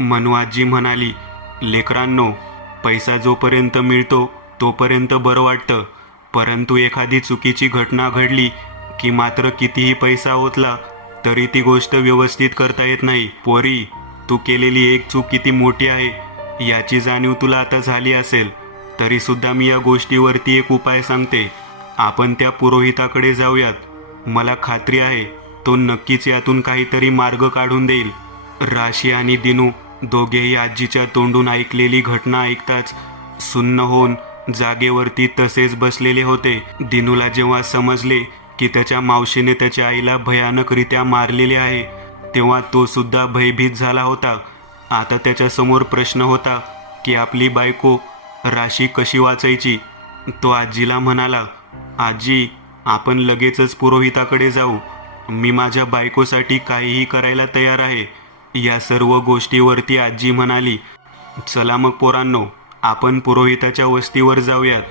मनू आजी म्हणाली, लेकरांनो, पैसा जोपर्यंत मिळतो तोपर्यंत बरं वाटतं, परंतु एखादी चुकीची घटना घडली की मात्र कितीही पैसा ओतला तरी ती गोष्ट व्यवस्थित करता येत नाही. पोरी, तू केलेली एक चूक किती मोठी आहे याची जाणीव तुला आता झाली असेल, तरीसुद्धा मी या गोष्टीवरती एक उपाय सांगते. आपण त्या पुरोहिताकडे जाऊयात. मला खात्री आहे तो नक्कीच यातून काहीतरी मार्ग काढून देईल. राशी आणि दिनू दोघेही आजीच्या तोंडून ऐकलेली घटना ऐकताच सुन्न होऊन जागेवरती तसेच बसलेले होते. दिनूला जेव्हा समजले की त्याच्या मावशीने त्याच्या आईला भयानकरित्या मारलेले आहे, तेव्हा तो सुद्धा भयभीत झाला होता. आता त्याच्यासमोर प्रश्न होता की आपली बायको राशी कशी वाचायची. तो आजीला म्हणाला, आजी, आपण लगेचच पुरोहिताकडे जाऊ. मी माझ्या बायकोसाठी काहीही करायला तयार आहे. या सर्व गोष्टीवरती आजी म्हणाली, चला मग पोरांनो, आपण पुरोहिताच्या वस्तीवर जाऊयात.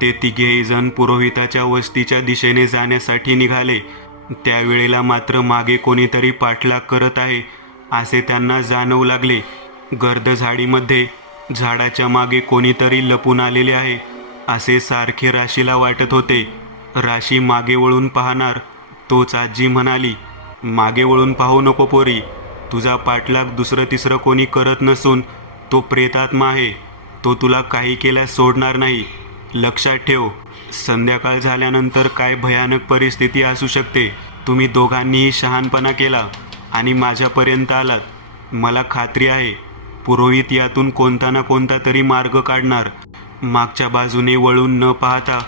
ते तिघेही जण पुरोहिताच्या वस्तीच्या दिशेने जाण्यासाठी निघाले. त्यावेळेला मात्र मागे कोणीतरी पाठलाग करत आहे असे त्यांना जाणवू लागले. गर्द झाडीमध्ये झाडाच्या मागे कोणीतरी लपून आलेले आहे असे सारखे राशीला वाटत होते. राशी मागे वळून पाहणार तोच आजी म्हणाली, मागे वळून पाहू नको पोरी. तुझा पाठलाग दुसरं तिसरं कोणी करत नसून तो प्रेतात्मा आहे. तो तुला काही केल्यास सोडणार नाही. लक्षात ठेव. संध्याकाळ झाल्यानंतर काय भयानक परिस्थिती असू शकते. तुम्ही दोघांनीही शहाणपणा केला आणि माझ्यापर्यंत आलात. मला खात्री आहे पुरोहित यातून कोणता ना कोणता तरी मार्ग काढणार. मागच्या बाजूने वळून न पाहता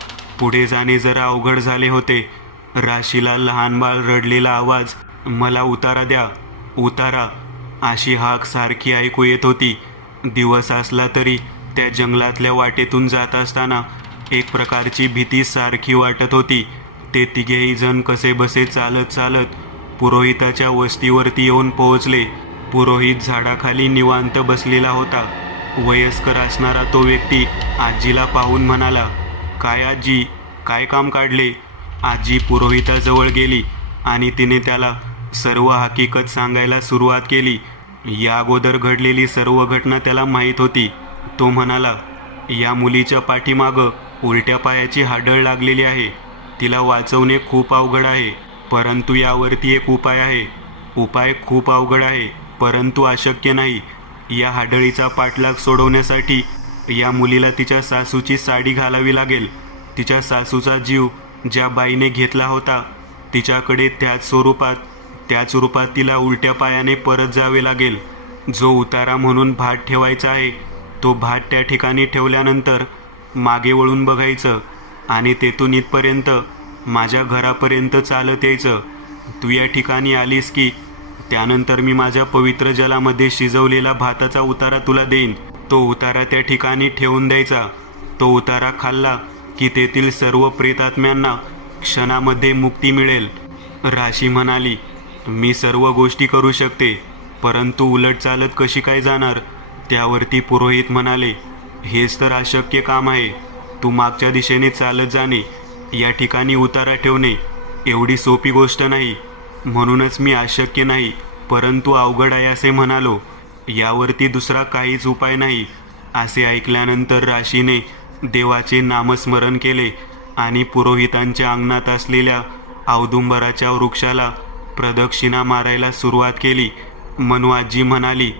पुढे जाणे जरा अवघड झाले होते. राशीला लहान बाळ रडलेला आवाज, मला उतारा द्या, उतारा, अशी हाक सारखी ऐकू येत होती. दिवस असला तरी त्या जंगलातल्या वाटेतून जात असताना एक प्रकारची भीती सारखी वाटत होती. ते तिघेही जण कसेबसे चालत चालत पुरोहिताच्या वस्तीवरती येऊन पोहोचले. पुरोहित झाडाखाली निवांत बसलेला होता. वयस्कर असणारा तो व्यक्ती आजीला पाहून म्हणाला, काय आजी, काय काम काढले. आजी पुरोहिताजवळ गेली आणि तिने त्याला सर्व हकीकत सांगायला सुरुवात केली. या अगोदर घडलेली सर्व घटना त्याला माहीत होती. तो म्हणाला, या मुलीच्या पाठीमागं उलट्या पायाची हाडळ लागलेली आहे. तिला वाचवणे खूप अवघड आहे, परंतु यावरती एक उपाय आहे. उपाय खूप अवघड आहे, परंतु अशक्य नाही. या हाडळीचा पाठलाग सोडवण्यासाठी या मुलीला तिच्या सासूची साडी घालावी लागेल. तिच्या सासूचा जीव ज्या बाईने घेतला होता तिच्याकडे त्याच रूपात तिला उलट्या पायाने परत जावे लागेल. जो उतारा म्हणून भात ठेवायचा आहे तो भात त्या ठिकाणी ठेवल्यानंतर मागे वळून बघायचं आणि तेथून इथपर्यंत माझ्या घरापर्यंत चालत यायचं. तू या ठिकाणी आलीस की त्यानंतर मी माझ्या पवित्र जलामध्ये शिजवलेला भाताचा उतारा तुला देईन. तो उतारा त्या ठिकाणी ठेवून द्यायचा. तो उतारा खाल्ला की तेथील सर्व प्रेतात्म्यांना क्षणामध्ये मुक्ती मिळेल. राशी म्हणाली, मी सर्व गोष्टी करू शकते, परंतु उलट चालत कशी काय जाणार. त्यावरती पुरोहित म्हणाले, हेच तर अशक्य काम आहे. तू मागच्या दिशेने चालत जाणे, या ठिकाणी उतारा ठेवणे एवढी सोपी गोष्ट नाही. म्हणूनच मी अशक्य नाही परंतु अवघड आहे असे म्हणालो. यावरती दुसरा काहीच उपाय नाही. असे ऐकल्यानंतर राशीने देवाचे नामस्मरण केले आणि पुरोहितांच्या अंगणात असलेल्या औदुंबराच्या वृक्षाला प्रदक्षिणा मारायला सुरुवात केली. मनू आजी म्हणाली,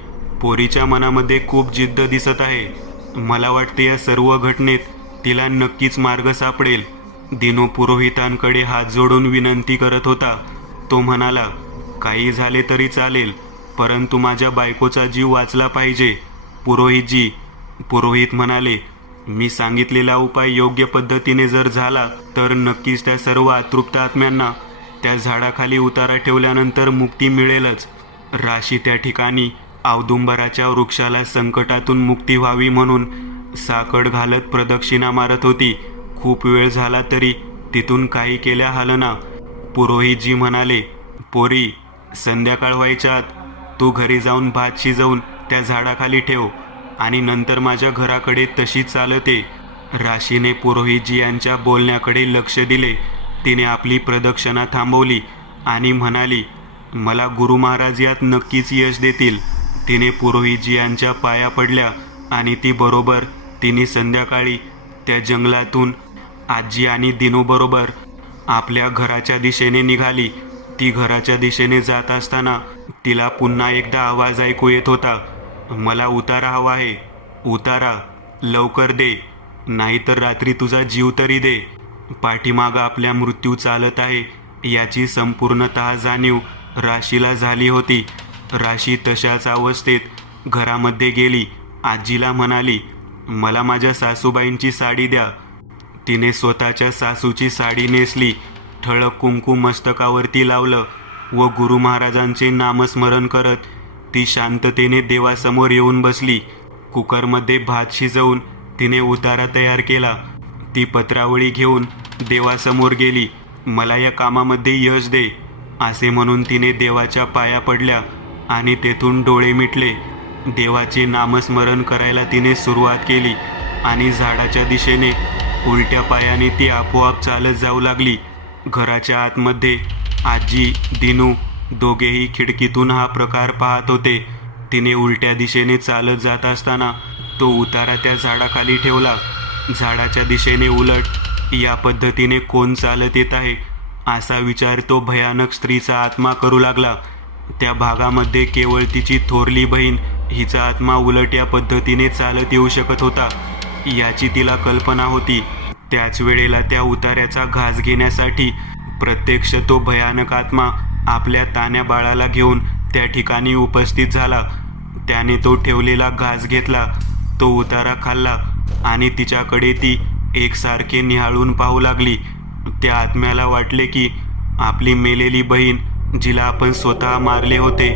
पोरीच्या मनामध्ये खूप जिद्द दिसत आहे. मला वाटते या सर्व घटनेत तिला नक्कीच मार्ग सापडेल. दिनू पुरोहितांकडे हात जोडून विनंती करत होता. तो म्हणाला, काही झाले तरी चालेल, परंतु माझ्या बायकोचा जीव वाचला पाहिजे. पुरोहितजी. पुरोहित म्हणाले, मी सांगितलेला उपाय योग्य पद्धतीने जर झाला तर नक्कीच त्या सर्व अतृप्त आत्म्यांना त्या झाडाखाली उतारा ठेवल्यानंतर मुक्ती मिळेलच. राशी त्या ठिकाणी औदुंबराच्या वृक्षाला संकटातून मुक्ती व्हावी म्हणून साकड घालत प्रदक्षिणा मारत होती. खूप वेळ झाला तरी तिथून काही केल्या हालना. पुरोहितजी म्हणाले, पोरी, संध्याकाळ व्हायच्या आत तू घरी जाऊन भात शिजवून त्या झाडाखाली ठेव आणि नंतर माझ्या घराकडे तशी चालत ये. राशीने पुरोहितजी यांच्या बोलण्याकडे लक्ष दिले. तिने आपली प्रदक्षिणा थांबवली आणि म्हणाली, मला गुरु महाराज यात नक्कीच यश देतील. तिने पुरोहितजी यांच्या पाया पडल्या आणि ती बरोबर तिने संध्याकाळी त्या जंगलातून आजी आणि दिनूबरोबर आपल्या घराच्या दिशेने निघाली. ती घराच्या दिशेने जात असताना तिला पुन्हा एकदा आवाज ऐकू येत होता, मला उतारा हवा आहे, उतारा लवकर दे, नाहीतर रात्री तुझा जीव तरी दे. पाठीमागं आपल्या मृत्यू चालत आहे याची संपूर्णतः जाणीव राशीला झाली होती. राशी तशाच अवस्थेत घरामध्ये गेली. आजीला म्हणाली, मला माझ्या सासूबाईंची साडी द्या. तिने स्वतःच्या सासूची साडी नेसली, ठळक कुंकू मस्तकावरती लावलं व गुरु महाराजांचे नामस्मरण करत ती शांततेने देवासमोर येऊन बसली. कुकरमध्ये भात शिजवून तिने उतारा तयार केला. ती पत्रावळी घेऊन देवासमोर गेली. मला या कामामध्ये यश दे असे म्हणून तिने देवाच्या पाया पडल्या आणि तेथून डोळे मिटले. देवाचे नामस्मरण करायला तिने सुरुवात केली आणि झाडाच्या दिशेने उलट्या पायाने ती आपोआप चालत जाऊ लागली. घराच्या आतमध्ये आजी दिनू दोघेही खिडकीतून हा प्रकार पाहत होते. तिने उलट्या दिशेने चालत जात असताना तो उतारा त्या झाडाखाली ठेवला. झाडाच्या दिशेने उलट या पद्धतीने कोण चालत येत आहे असा विचार तो भयानक स्त्रीचा आत्मा करू लागला. त्या भागामध्ये केवळ तिची थोरली बहीण हिचा आत्मा उलट या पद्धतीने चालत येऊ शकत होता याची तिला कल्पना होती. त्याच वेळेला त्या उतार्याचा घास घेण्यासाठी प्रत्यक्ष तो भयानक आत्मा आपल्या तान्या बाळाला घेऊन त्या ठिकाणी उपस्थित झाला. त्याने तो ठेवलेला घास घेतला, तो उतारा खाल्ला आणि तिच्याकडे ती एकसारखे निहाळून पाहू लागली. त्या आत्म्याला वाटले की आपली मेलेली बहीण जिला आपण स्वतः मारले होते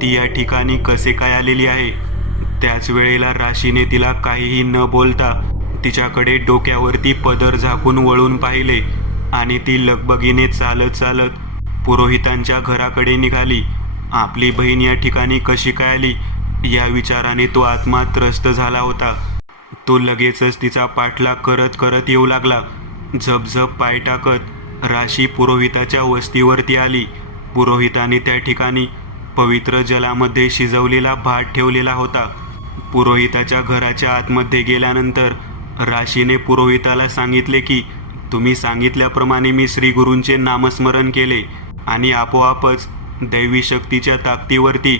ती या ठिकाणी कसे काय आलेली आहे. त्याच वेळेला राशीने तिला काहीही न बोलता तिच्याकडे डोक्यावरती पदर झाकून वळून पाहिले आणि ती लगबगीने चालत चालत पुरोहितांच्या घराकडे निघाली. आपली बहीण या ठिकाणी कशी काय आली या विचाराने तो आत्मा त्रस्त झाला होता. तो लगेचच तिचा पाठलाग करत करत येऊ लागला. झपझप पाय टाकत राशी पुरोहिताच्या वस्तीवरती आली. पुरोहिताने त्या ठिकाणी पवित्र जलामध्ये शिजवलेला भात ठेवलेला होता. पुरोहिताच्या घराच्या आतमध्ये गेल्यानंतर राशीने पुरोहिताला सांगितले की तुम्ही सांगितल्याप्रमाणे मी श्री गुरूंचे नामस्मरण केले आणि आपोआपच दैवी शक्तीच्या ताकदीवरती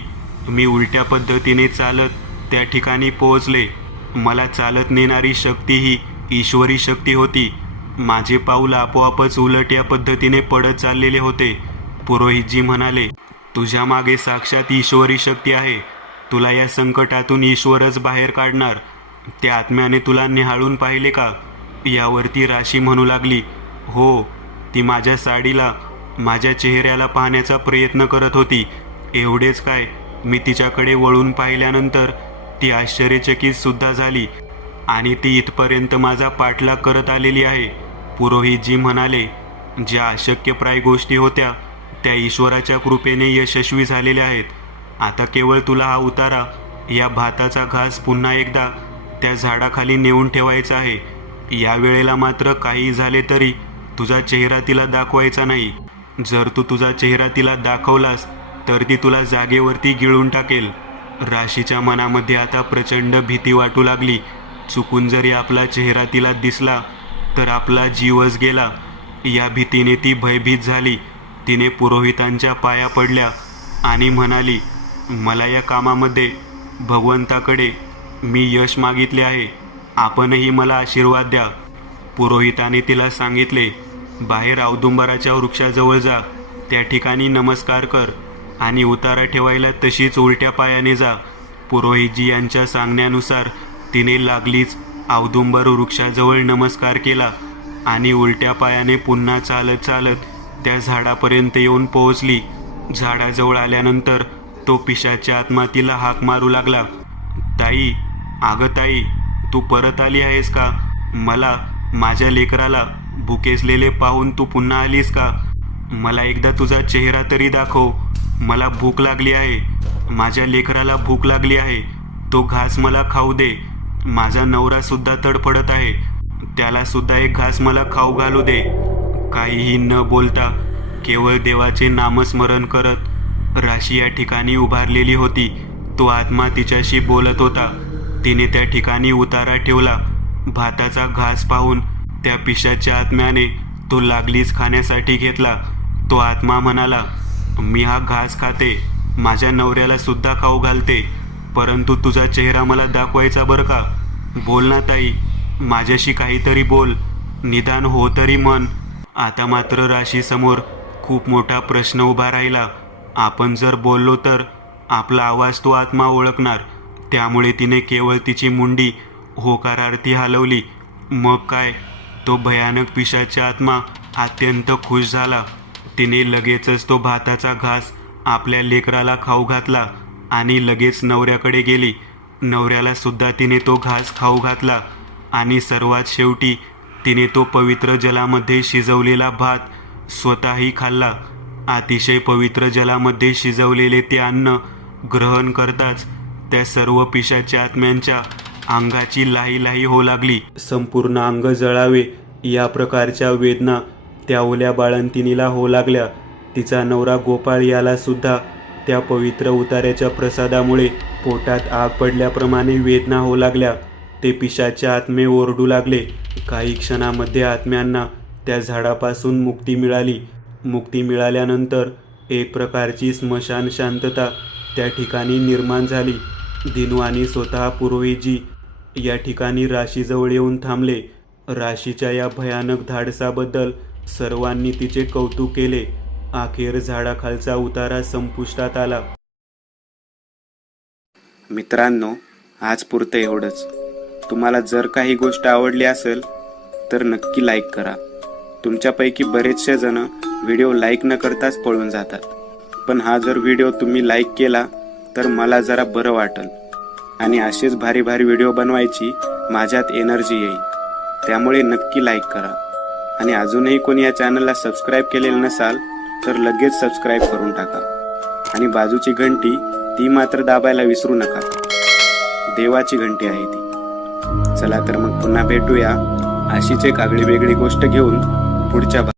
मी उलट्या पद्धतीने चालत त्या ठिकाणी पोहोचले. मला चालत नेणारी शक्ती ही ईश्वरी शक्ती होती. माझे पाऊल आपोआपच उलट या पद्धतीने पडत चाललेले होते. पुरोहितजी म्हणाले, तुझ्या मागे साक्षात ईश्वरी शक्ती आहे, तुला या संकटातून ईश्वरच बाहेर काढणार. त्या आत्म्याने तुला निहाळून पाहिले का? यावरती राशी म्हणू लागली, हो, ती माझ्या साडीला माझ्या चेहऱ्याला पाहण्याचा प्रयत्न करत होती. एवढेच काय, मी तिच्याकडे वळून पाहिल्यानंतर ती आश्चर्यचकित सुद्धा झाली आणि ती इथपर्यंत माझा पाठलाग करत आलेली आहे. पुरोहितजी म्हणाले, ज्या अशक्यप्राय गोष्टी होत्या त्या ईश्वराच्या कृपेने यशस्वी झालेल्या आहेत. आता केवळ तुला हा उतारा या भाताचा घास पुन्हा एकदा त्या झाडाखाली नेऊन ठेवायचा आहे. या वेळेला मात्र काही झाले तरी तुझा चेहरा तिला दाखवायचा नाही. जर तू तुझा चेहरा तिला दाखवलास तर ती तुला जागेवरती गिळून टाकेल. राशीच्या मनामध्ये आता प्रचंड भीती वाटू लागली. चुकून जरी आपला चेहरा तिला दिसला तर आपला जीवच गेला. या भीतीने ती भयभीत झाली. तिने पुरोहितांच्या पाया पडल्या आणि म्हणाली, मला या कामामध्ये भगवंताकडे मी यश मागितले आहे, आपणही मला आशीर्वाद द्या. पुरोहिताने तिला सांगितले, बाहेर औदुंबराच्या वृक्षाजवळ जा, त्या ठिकाणी नमस्कार कर आणि उतारा ठेवायला तशीच उलट्या पायाने जा. पुरोहितजी यांच्या सांगण्यानुसार तिने लागलीच औदुंबर वृक्षाजवळ नमस्कार केला आणि उलट्या पायाने पुन्हा चालत चालत त्या झाडापर्यंत येऊन पोहोचली. झाडाजवळ आल्यानंतर तो पिशाच्या आत्मा तिला हाक मारू लागला, ताई, अगं ताई, तू परत आली आहेस का? मला, माझ्या लेकराला भुकेसलेले पाहून तू पुन्हा आलीस का? मला एकदा तुझा चेहरा तरी दाखव. मला भूक लागली आहे, माझ्या लेकराला भूक लागली आहे. तो घास मला खाऊ दे. माझा नवरासुद्धा तडफडत आहे, त्यालासुद्धा एक घास मला खाऊ घालू दे. काहीही न बोलता केवळ देवाचे नामस्मरण करत राशी या ठिकाणी उभारलेली होती. तो आत्मा तिच्याशी बोलत होता. तिने त्या ठिकाणी उतारा ठेवला. भाताचा घास पाहून त्या पिशाच्या आत्म्याने तो लागलीच खाण्यासाठी घेतला. तो आत्मा म्हणाला, मी हा घास खाते, माझ्या नवऱ्याला सुद्धा खाऊ घालते, परंतु तुझा चेहरा मला दाखवायचा बरं का. बोल ना ताई, माझ्याशी काहीतरी बोल, निदान हो तरी मन. आता मात्र राशीसमोर खूप मोठा प्रश्न उभा राहिला. आपण जर बोललो तर आपला आवाज तो आत्मा ओळखणार. त्यामुळे तिने केवळ तिची मुंडी होकारार्थी हलवली. मग काय, तो भयानक पिशाचा आत्मा अत्यंत खुश झाला. तिने लगेचच तो भाताचा घास आपल्या लेकराला खाऊ घातला आणि लगेच नवऱ्याकडे गेली. नवऱ्याला सुद्धा तिने तो घास खाऊ घातला आणि सर्वात शेवटी तिने तो पवित्र जलामध्ये शिजवलेला भात स्वतःही खाल्ला. अतिशय पवित्र जलामध्ये शिजवलेले ते अन्न ग्रहण करताच त्या सर्व पिशाच्या आत्म्यांच्या अंगाची लाही लाही होऊ लागली. संपूर्ण अंग जळावे या प्रकारच्या वेदना त्या ओल्या बाळंतिणीला होऊ लागल्या. तिचा नवरा गोपाळ याला सुद्धा त्या पवित्र उतार्याच्या प्रसादामुळे पोटात आग पडल्याप्रमाणे वेदना होऊ लागल्या. ते पिशाचे आत्मे ओरडू लागले. काही क्षणामध्ये आत्म्यांना त्या झाडापासून मुक्ती मिळाली. मुक्ती मिळाल्यानंतर एक प्रकारची स्मशान शांतता त्या ठिकाणी निर्माण झाली. दिनू आणि स्वतः पुरोहितजी या ठिकाणी राशीजवळ येऊन थांबले. राशीच्या या भयानक धाडसाबद्दल सर्वांनी तिचे कौतुक केले. अखेर झाडाखालचा उतारा संपुष्टात आला. मित्रांनो, आज पुरतं एवढंच. तुम्हाला जर काही गोष्ट आवडली असेल तर नक्की लाईक करा. तुमच्यापैकी बरेचसे जण व्हिडिओ लाईक न करताच पळून जातात, पण हा जर व्हिडिओ तुम्ही लाईक केला तर मला जरा बरं वाटेल आणि असेच भारी भारी व्हिडिओ बनवायची माझ्यात एनर्जी येईल. त्यामुळे नक्की लाईक करा आणि अजूनही कोणी या चॅनलला सबस्क्राईब केलेलं नसाल तर लगेच सबस्क्राईब करून टाका आणि बाजूची घंटी ती मात्र दाबायला विसरू नका. देवाची घंटी आहे ती. चला तर मग पुन्हा भेटूया अशीच एक आगळी वेगळी गोष्ट घेऊन पुढच्या